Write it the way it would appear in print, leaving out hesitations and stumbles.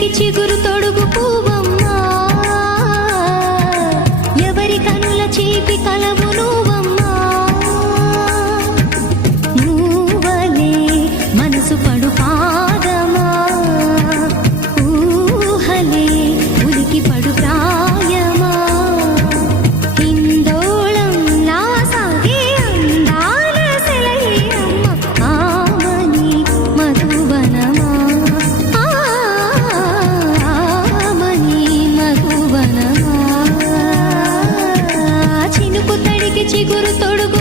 తడికి చిగురు తొడుగు పువ్వమ్మా, ఎవరి కనుల చీపి కలవు నువ్వమ్మా. మూవలే మనసు పడు పాదమా, ఊహలే ఉలికి పడు ప్రాయమా. హిందోళం నా సాగే అందాల సెలయేరమ్మ, ఆమని మధువనమా, ఆమని మధువనమా. చినుకు తడికి చిగురు తొడుగు